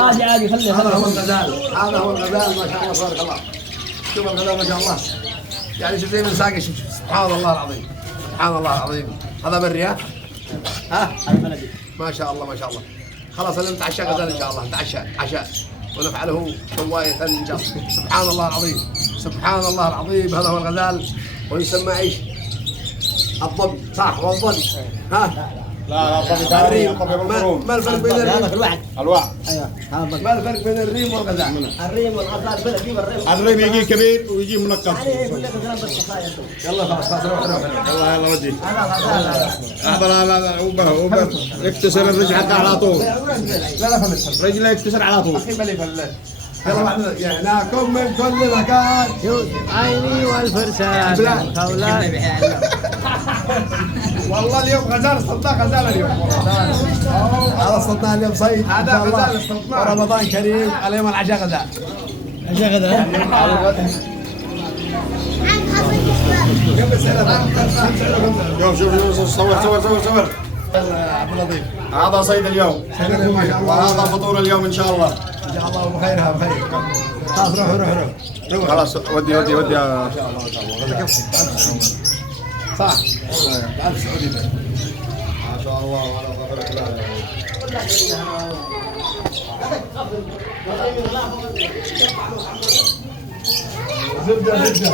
عادي عادي خليه هذا هو الغزال، هذا هو الغزال ما شاء الله تبارك الله. شوف الغزال ما شاء الله، يعني شوف زي من ساقي. شوف سبحان الله العظيم، سبحان الله العظيم. هذا بري ها؟ هذا بلدي ما شاء الله ما شاء الله. خلاص انا نتعشى غزال ان شاء الله، نتعشى عشاء ونفعله شواية ان شاء الله. سبحان الله العظيم، سبحان الله العظيم. هذا هو الغزال ويسمى ايش؟ الظبي، صح؟ هو الظبي. ها؟ لا الظبي الريم. الريم. ما الفرق بين هذا في الريم؟ الوعد. الوعد. ايوه هذا الضبي. ما الفرق بين الريم والغزال؟ الريم والغزال بلدي والريم الريم يجي كبير ويجي منقط. يعني يقول لك كلام بالصفايا. يلا خلاص خلاص روح روح روح. يلا يلا وجهي. هذا الغزال لحظة لا اوبر اكتسر الرجل حقه على طول. لا لا فلت رجله يكتسر على طول. اخي ملي فلت. يلا واحد جئناكم من كل مكان. عيني والفرسان والله اليوم غزال اصطدنا غزال اليوم. هذا اصطدناه اليوم صيد. هذا غزال اصطدناه. رمضان كريم اليوم العشاء غزال. عشاء غدا. شوف صور. عبد اللطيف. هذا صيد اليوم. ما شاء الله. وهذا فطور اليوم ان شاء الله. ان شاء الله بخيرها بخير. خلاص روح روح روح. خلاص ودي ما شاء الله ما شاء الله. صح. ألف سعودي. ما شاء الله وعلى ظهر زبده زبده.